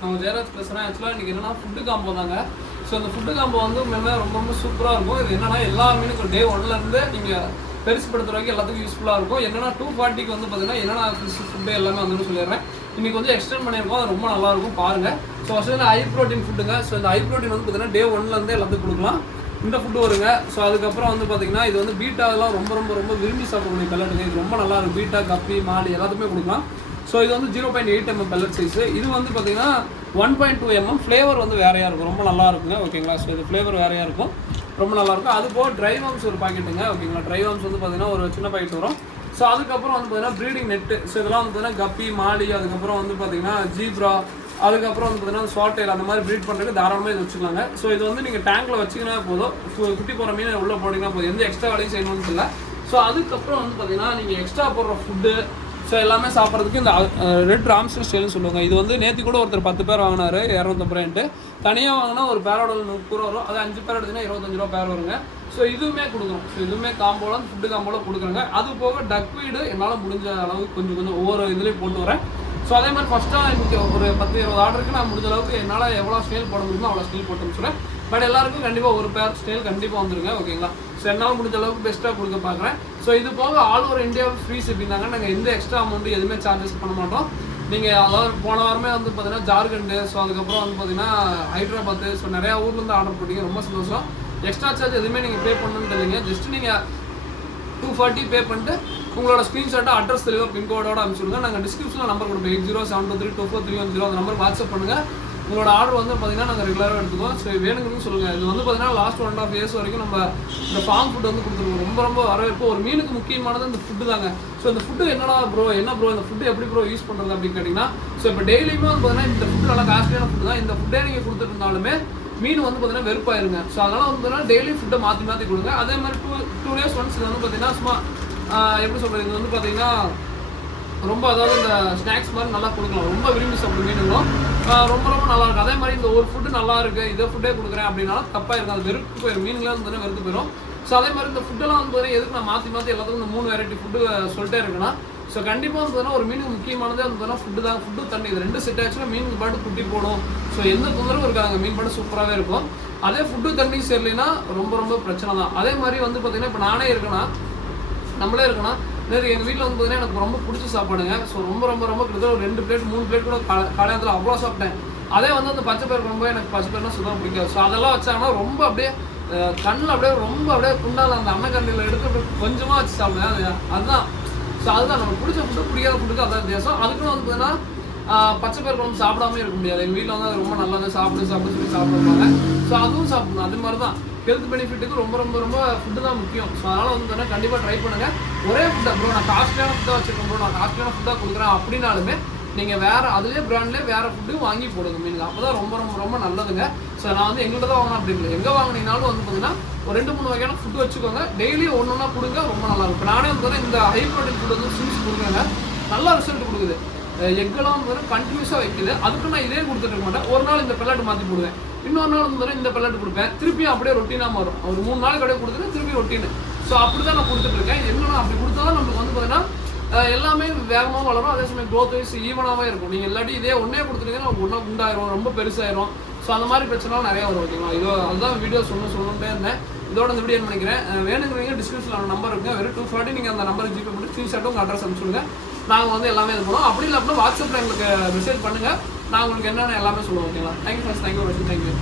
நான் ஜெயராஜ் பேசுகிறேன். ஆக்சுவலாக இன்றைக்கி என்னென்னா ஃபுட்டு காம்போ தாங்க. ஸோ அந்த ஃபுட்டு காம்போ வந்து ரொம்ப ரொம்ப சூப்பராக இருக்கும். இது என்னென்னா எல்லா மீனுக்கும் டே 1லேருந்து நீங்கள் பெருசுப்படுத்துற வரைக்கும் எல்லாத்துக்கும் யூஸ்ஃபுல்லாக இருக்கும். என்னென்னா 240க்கு வந்து பார்த்தீங்கன்னா என்னென்னா ஃபிஷ் ஃபுட்டு எல்லாமே வந்து சொல்லிடுறேன். இன்றைக்கி கொஞ்சம் எக்ஸ்டெண்ட் பண்ணியிருக்கோம், அது ரொம்ப நல்லாயிருக்கும் பாருங்கள். ஸோ ஃபஸ்ட்டு ஹை ப்ரோட்டீன் ஃபுட்டுங்க. ஸோ இந்த ஹை ப்ரோட்டீன் வந்து பார்த்தீங்கன்னா டே 1லேருந்தே எல்லாத்துக்கும் கொடுக்கலாம். இந்த ஃபுட்டு வருங்க. ஸோ அதுக்கப்புறம் வந்து பார்த்தீங்கன்னா இது வந்து பீட்டாவெல்லாம் ரொம்ப ரொம்ப ரொம்ப விரும்பி சாப்பிடக்கூடிய பெல்லட்டுங்க. இது ரொம்ப நல்லாயிருக்கும். பீட்டா, கப்பி, மாலி எல்லாத்துக்குமே கொடுக்கலாம். ஸோ இது வந்து 0.8 mm பெல்லட் சைஸு. இது வந்து பார்த்தீங்கன்னா 1.2 mm. ஃப்ளேவர் வந்து வேறையாக இருக்கும், ரொம்ப நல்லா இருக்குங்க. ஓகேங்களா? ஸோ இது ஃப்ளேவர் வேறையாக இருக்கும், ரொம்ப நல்லாயிருக்கும். அது போக ட்ரை வார்ம்ஸ் ஒரு பாக்கெட்டுங்க. ஓகேங்களா? ட்ரை வார்ம்ஸ் வந்து பார்த்தீங்கன்னா ஒரு சின்ன பாக்கெட் வரும். ஸோ அதுக்கப்புறம் வந்து பார்த்தீங்கன்னா ப்ரீடிங் நெட்டு. ஸோ இதெல்லாம் வந்து பார்த்தீங்கன்னா கப்பி, மாலி, அதுக்கப்புறம் வந்து பார்த்தீங்கன்னா ஜீப்ரா, அதுக்கப்புறம் வந்து பார்த்தீங்கன்னா ஷார்ட் அந்த மாதிரி ப்ரீட் பண்ணுறதுக்கு தாராளமாக இது வச்சுக்கலாங்க. ஸோ இது வந்து நீங்கள் டேங்கில் வச்சிங்கன்னா போதும், குட்டி போகிற மீன் உள்ளே போட்டிங்கன்னா போதும், எந்த எக்ஸ்ட்ரா வேலையும் செய்யணும்னு இல்லை. ஸோ அதுக்கப்புறம் வந்து பார்த்தீங்கன்னா நீங்கள் எக்ஸ்ட்ரா போடுற ஃபுட்டு ஸோ எல்லாமே சாப்பிட்றதுக்கு இந்த ரெட் ராம்ஸ்டர் ஸ்டைல்னு சொல்லுவாங்க. இது வந்து நேற்று கூட ஒருத்தர் 10 பேர் வாங்கினார் 250 ரூபாய்ன்ட்டு. தனியாக வாங்கினா ஒரு பேரோட 30 ரூபா வரும். அது 5 பேர் எடுத்திங்கன்னா 25 ரூபா பேர் வருங்க. ஸோ இதுவுமே கொடுக்குறோம். ஸோ இதுவுமே காம்போலாம் ஃபுட்டு காம்போலாம் கொடுக்குறாங்க. அது போக டக் வீடு என்னால் முடிஞ்ச அளவுக்கு கொஞ்சம் ஒவ்வொரு இதுலேயும் போட்டு வரேன். ஸோ அதே மாதிரி ஃபஸ்ட்டாக எனக்கு ஒரு 10-20 ஆர்டருக்கு நான் முடிஞ்ச அளவுக்கு என்னால் எவ்வளோ ஸ்டேல் போட முடியுமோ அவ்வளோ ஸ்டேல் போட்டு சொல்கிறேன். பட் எல்லாருக்கும் கண்டிப்பாக ஒரு பேர் ஸ்டேல் கண்டிப்பாக வந்துருங்க. ஓகேங்களா? ஸோ என்னால் முடிஞ்ச அளவுக்கு பெஸ்ட்டாக கொடுக்க பார்க்குறேன். ஸோ இது போக all over India free shipping தாங்க. நாங்கள் எந்த எக்ஸ்ட்ரா அமௌண்ட்டு எதுவுமே சார்ஜஸ் பண்ண மாட்டோம். நீங்கள் அதாவது போன வாரமே வந்து பார்த்தீங்கன்னா ஜார்க்கண்டு, ஸோ அதுக்கப்புறம் வந்து பார்த்தீங்கன்னா ஹைதராபாத்து, ஸோ நிறையா ஊர்லேருந்து ஆர்டர் போட்டிங்க, ரொம்ப சந்தோஷம். எக்ஸ்ட்ரா சார்ஜ் எதுவுமே நீங்கள் பே பண்ணணும்னு இல்லைங்க. ஜஸ்ட் நீங்கள் 240 பே பண்ணிட்டு உங்களோட ஸ்க்ரீன்ஷாட்டை அட்ரஸ் தெளிவாக பின்கோடோட அனுப்பிச்சுடுங்க. நாங்கள் டிஸ்கிரிப்ஷனில் நம்பர் கொடுப்போம், 8072324310. அந்த நம்பருக்கு வாட்ஸ்அப் பண்ணுங்கள். உங்களோட ஆர்டர் வந்து பார்த்தீங்கன்னா நாங்கள் ரெகுலராக எடுத்துக்குவோம். ஸோ வேணுங்கன்னு சொல்லுங்கள். இது வந்து பார்த்தீங்கன்னா லாஸ்ட் 1.5 years வரைக்கும் நம்ம இந்த ஃபார்ம் ஃபுட் வந்து கொடுத்துருக்கோம். ரொம்ப ரொம்ப வரவேற்பு. ஒரு மீனுக்கு முக்கியமானது இந்த ஃபுட்டு தாங்க. ஸோ இந்த ஃபுட்டு என்னடா ப்ரோ, என்ன ப்ரோ இந்த ஃபுட்டு எப்படி ப்ரோ யூஸ் பண்ணுறது அப்படின்னு கேட்டிங்கன்னா, ஸோ இப்போ டெய்லியுமே வந்து பார்த்தீங்கன்னா இந்த ஃபுட்டு நல்லா காஸ்ட்லியான ஃபுட்டு தான். இந்த ஃபுட்டே நீங்கள் கொடுத்துட்டு இருந்தாலுமே மீன் வந்து பார்த்தீங்கன்னா வெறுப்பாயிருங்க. ஸோ அதனால் வந்து பார்த்தீங்கன்னா டெய்லி ஃபுட்டை மாற்றி கொடுங்க. அதே மாதிரி 2 days ஒன்ஸ் இது வந்து பார்த்தீங்கன்னா சும்மா எப்படி சொல்கிறது, இது வந்து பார்த்தீங்கன்னா ரொம்ப அதாவது இந்த ஸ்நாக்ஸ் மாதிரி நல்லா கொடுக்கலாம். ரொம்ப விரும்பி சாப்பிடும் மீனுங்களும் ரொம்ப ரொம்ப நல்லாயிருக்கும். அதே மாதிரி இந்த ஒரு ஃபுட்டு நல்லா இருக்குது, இதை ஃபுட்டே கொடுக்குறேன் அப்படின்னாலும் தப்பாக இருக்கும். அது வெறுப்பு போயிடும், மீன்களே வந்து பார்த்தீங்கன்னா வெறுத்து போயிடும். ஸோ அதே மாதிரி இந்த ஃபுட்டெல்லாம் வந்து பார்த்தீங்கன்னா எதுக்கு நான் மாற்றி எல்லாத்துக்கும் இந்த 3 வெரைட்டி ஃபுட்டு சொல்லிட்டே இருக்குன்னா, ஸோ கண்டிப்பாக வந்து பார்த்தீங்கன்னா ஒரு மீனுக்கு முக்கியமானதே வந்து பார்த்தீங்கன்னா ஃபுட்டு தான். ஃபுட்டு தண்ணி இது 2 செட் ஆச்சுன்னா மீனுக்கு பாட்டு குட்டி போடும். ஸோ எந்த தொந்தரவும் இருக்காங்க, மீன் பாட்டு சூப்பராகவே இருக்கும். அதே ஃபுட்டு தண்ணி சரியில்லைன்னா ரொம்ப ரொம்ப பிரச்சனை தான். அதே மாதிரி வந்து பார்த்தீங்கன்னா இப்போ நானே இருக்கேன்னா, நம்மளே இருக்கேன்னா, நேற்று எங்கள் வீட்டில் வந்து பார்த்தீங்கன்னா எனக்கு ரொம்ப பிடிச்ச சாப்பாடுங்க. ஸோ ரொம்ப ரொம்ப ரொம்ப கிட்டத்தட்ட ஒரு 2 பிளேட் 3 பிளேட் கூட கல்யாணத்தில் அவ்வளோ சாப்பிட்டேன். அதே வந்து அந்த பச்சை பயிர் ரொம்ப எனக்கு பச்சை பயிர்னா சுத்தமாக பிடிக்காது. ஸோ அதெல்லாம் வச்சாங்கன்னா ரொம்ப அப்படியே கண்ணில் அப்படியே ரொம்ப அப்படியே குண்டால் அந்த அன்னக்கண்ணில் எடுத்து கொஞ்சமாக வச்சு சாப்பிடுவேன். அதுதான். ஸோ அதுதான் நமக்கு பிடிச்ச ஃபுட்டு, பிடிக்காத ஃபுட்டுக்கு அதான் வித்தியாசம். அதுக்குன்னு வந்து பார்த்தீங்கன்னா பச்சை பயிர் குழம்பு சாப்பிடாமே இருக்க முடியாது. எங்கள் வீட்டில் வந்து அது ரொம்ப நல்லது, சாப்பிட்டு சொல்லி சாப்பிடுவாங்க. ஸோ அதுவும் சாப்பிடணும். அது மாதிரி தான் ஹெல்த் பெனிஃபிட்டுக்கு ரொம்ப ரொம்ப ரொம்ப ஃபுட்டு தான் முக்கியம். ஸோ அதனால் வந்து பார்த்தீங்கன்னா கண்டிப்பாக ட்ரை பண்ணுங்கள். ஒரே ஃபுட்டாக ப்ரோ நான் காஸ்ட்லியான ஃபுட்டாக வச்சுருக்கேன் ப்ரோ, நான் காஸ்ட்லியான ஃபுட்டாக கொடுக்குறேன் அப்படின்னாலுமே நீங்கள் வேறு அதுலேயே பிராண்ட்லேயே வேறு ஃபுட்டு வாங்கி போடுங்க மீனுக்கு. அப்போ தான் ரொம்ப ரொம்ப ரொம்ப நல்லதுங்க. ஸோ நான் வந்து எங்கள்கிட்ட தான் வாங்கினேன் அப்படி இல்லை, எங்கே வாங்கினீங்கனாலும் வந்து பார்த்தீங்கன்னா ஒரு 2-3 வகையான ஃபுட்டு வச்சுக்கோங்க. டெய்லி ஒன்றா கொடுங்க, ரொம்ப நல்லாயிருக்கும். இப்போ நானே வந்து இந்த ஹை ப்ரோட்டீன் ஃபுட் வந்து சிம்ஸ் கொடுக்குறேங்க, நல்லா ரிசல்ட் கொடுக்குது. எக்கெல்லாம் வந்து கண்டினியூஸாக வைக்குது. அதுக்கு நான் இதே கொடுத்துட்டு இருக்க மாட்டேன். ஒரு நாள் இந்த பெல்லட் மாற்றி போடுவேன், இன்னொரு நாள் வந்து இந்த பெல்லட் கொடுப்பேன், திருப்பியும் அப்படியே ரொட்டீனாக மாறும். ஒரு 3 நாளைக்கு அப்படியே கொடுத்துட்டு திருப்பி ரொட்டீனு. ஸோ அப்படி தான் நான் கொடுத்துட்ருக்கேன். என்னன்னா அப்படி கொடுத்தா தான் நம்மளுக்கு வந்து பார்த்தீங்கன்னா எல்லாமே வேகமாக வளரும். அதே சமயம் க்ரோத் வைஸ் ஈவனாகவே இருக்கும். நீங்கள் இல்லாட்டி இதே ஒன்றே கொடுத்துட்டீங்கன்னா ஒன்றா குண்டாயிரும், ரொம்ப பெருசாயிரும். ஸோ அந்த மாதிரி பிரச்சனைலாம் நிறையா வரும். ஓகேங்களா? இதோ அதுதான் வீடியோ சொல்லிட்டே இருந்தேன். இதோட இந்த வீடியோ நினைக்கிறேன். வேணுங்கிறீங்க டிஸ்கிரிப்ஷனில் நம்பர் இருக்குது, வெறும் 240 நீங்கள் அந்த நம்பருக்கு ஜிபே பண்ணி ஸ்க்ரீன்ஷாட்டும் உங்கள் அட்ரஸ் அனுப்பிச்சுடுங்க. நாங்கள் வந்து எல்லாமே இது பண்ணுவோம். அப்படி இல்லை அப்படின்னா வாட்ஸ்அப்பில் எங்களுக்கு மெசேஜ் பண்ணுங்கள், நான் உங்களுக்கு என்னென்ன எல்லாமே சொல்லுவோம். ஓகேங்களா? Thank you friends, thank you.